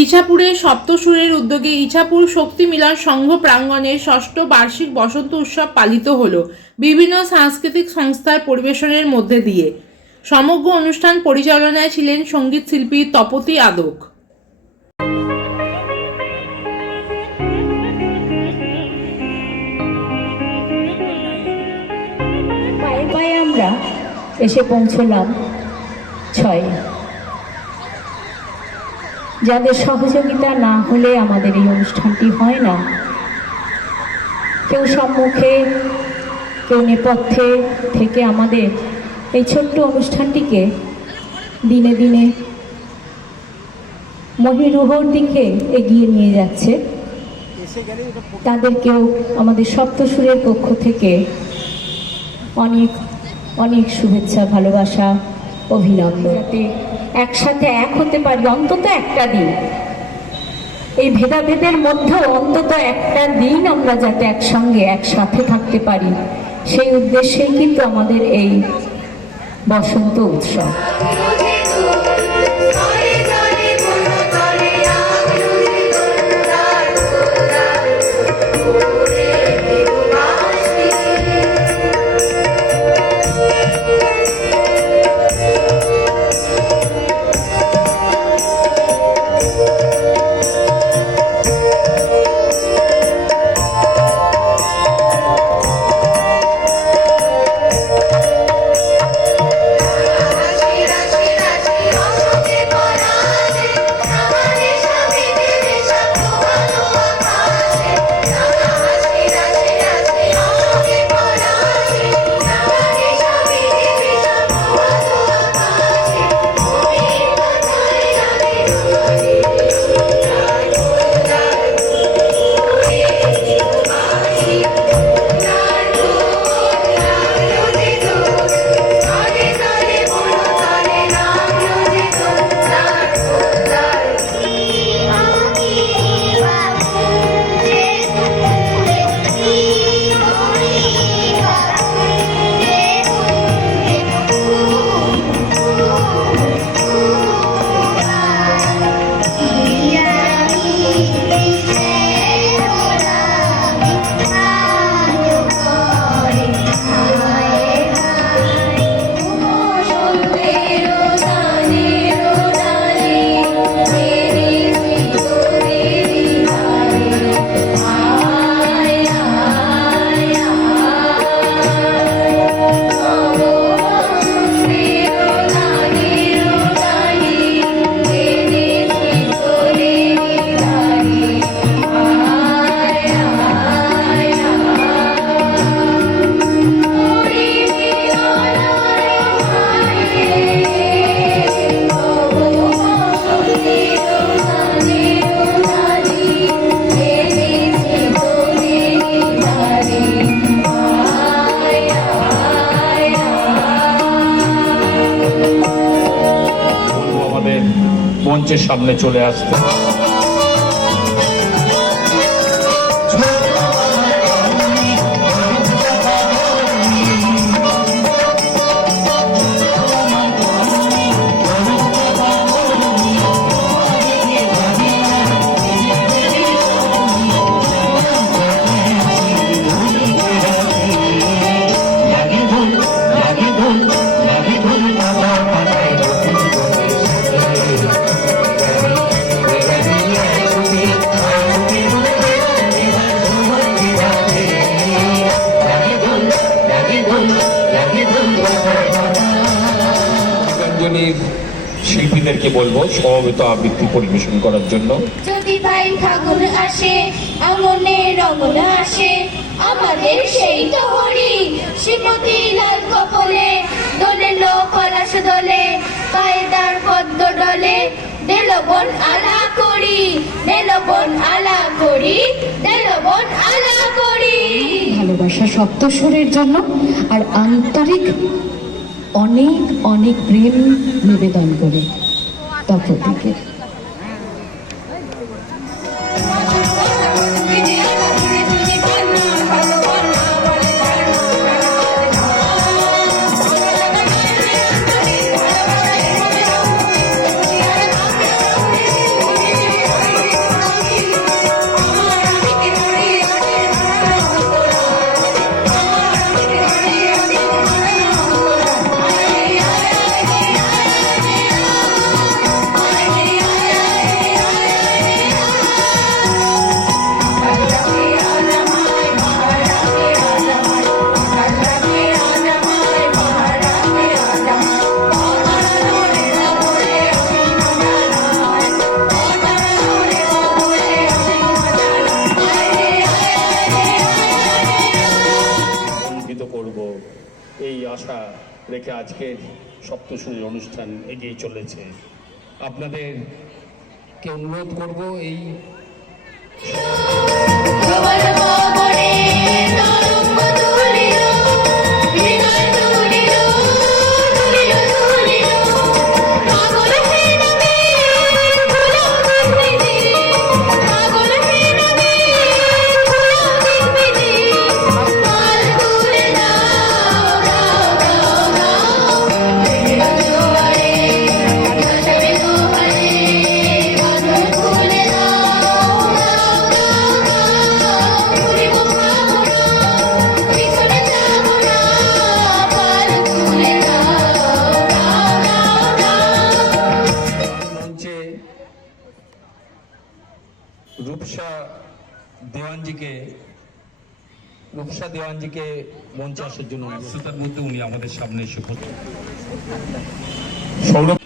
ইছাপুরে সপ্তসুরের উদ্যোগে ইছাপুর শক্তি মিলন সংঘ প্রাঙ্গণে ষষ্ঠ বার্ষিক বসন্ত উৎসব পালিত হলো বিভিন্ন সাংস্কৃতিক সংস্থার পরিবেশনের মধ্যে দিয়ে। সমগ্র অনুষ্ঠান পরিচালনায় ছিলেন সঙ্গীত শিল্পী তপতী আদক। পায়ে পায়ে আমরা এসে পৌঁছলাম 6। যাদের সহযোগিতা না হলে আমাদের এই অনুষ্ঠানটি হয় না। কেউ সম্মুখে, কেউ নেপথ্যে থেকে আমাদের এই ছোট্ট অনুষ্ঠানটিকে দিনে দিনে মহিরুহর দিকে এগিয়ে নিয়ে যাচ্ছে। তাদেরকেও আমাদের সপ্তসুরের পক্ষ থেকে অনেক অনেক শুভেচ্ছা, ভালোবাসা, অভিনন্দন। একসাথে এক হতে পারি অন্তত একটা দিন, এই ভেদাভেদের মধ্যেও অন্তত একটা দিন আমরা যাতে একসঙ্গে একসাথে থাকতে পারি, সেই উদ্দেশ্যেই কিন্তু আমাদের এই বসন্ত উৎসব। মঞ্চের সামনে চলে আসতে। শিল্পীদেরকে বলবো সমবেত আবৃত্তি পরিবেশন করার জন্য। যদি ভাই ফাগুন আসে, আগুনে রঙন আসে, আমাদের সেই তো হরি শ্রীমতী লাল কপলে দোলে লো পলাশ দোলে, কায়দার পদ্ম ডলে, দেলবন আলা করি, দেলবন আলা করি, দেলবন আলা করি। ভালোবাসা সপ্তস্বরের জন্য আর আন্তরিক অনেক অনেক প্রেম নিবেদন করে তপতিকে। রেখে আজকের সপ্তসূরির অনুষ্ঠান এগিয়ে চলেছে। আপনাদেরকে অনুরোধ করব এই প্রবল ভবনে তরঙ্গ তুলিল, হৃদয় তুলিল, তুলিল তুলিল। পাগল হে নবী, ভুলো বিস্মৃতি, পাগল হে নবী, ভুলো বিস্মৃতি। পাল তুলে দাও, দাও, দাও, দাও। প্রেমের জোয়ারে ভাসাবে গোহারে, বাঁধন খুলে দাও, দাও, দাও, দাও। ভুলিব ভাবো না, পিছনে যাবো না, পাল তুলে দাও, দাও, দাও, দাও। মঞ্চে রূপসা দেওয়ানজিকে মঞ্চে আসার জন্য ব্যস্ততার মধ্যে উনি আমাদের সামনে এসে সৌরভ